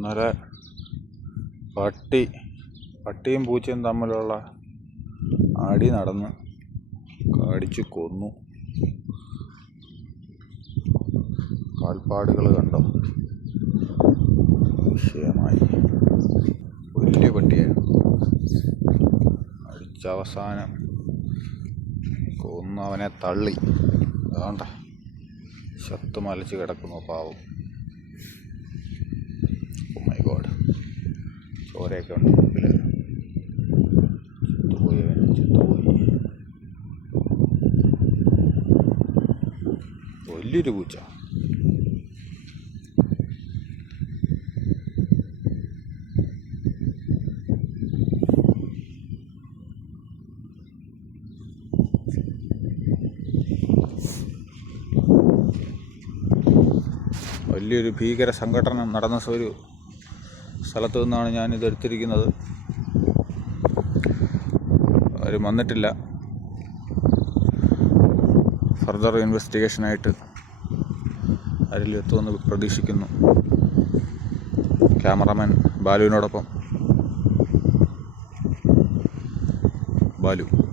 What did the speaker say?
ഇന്നലെ പട്ടിയും പൂച്ചയും തമ്മിലുള്ള അടി നടന്ന് കടിച്ചു കൊന്നു. കാൽപ്പാടുകൾ കണ്ടോ? വിഷയമായി. വലിയ പട്ടിയായിരുന്നു. അടിച്ചവസാനം കൊന്നവനെ തള്ളി. അതുകൊണ്ട ശത്ത് മലച്ച് കിടക്കുന്നു പാവം. ഓ മൈ ഗോഡ്, ചോരയൊക്കെ ഉണ്ട് മുമ്പിൽ. ചത്തുപോയി. വലിയൊരു പൂച്ച. വലിയൊരു ഭീകര സംഘടന നടന്ന ഒരു സ്ഥലത്തു നിന്നാണ് ഞാനിത് എടുത്തിരിക്കുന്നത്. ആരും വന്നിട്ടില്ല. ഫർദർ ഇൻവെസ്റ്റിഗേഷനായിട്ട് ആരെങ്കിലും എത്തുമെന്ന് പ്രതീക്ഷിക്കുന്നു. ക്യാമറാമാൻ ബാലുവിനോടൊപ്പം ബാലു.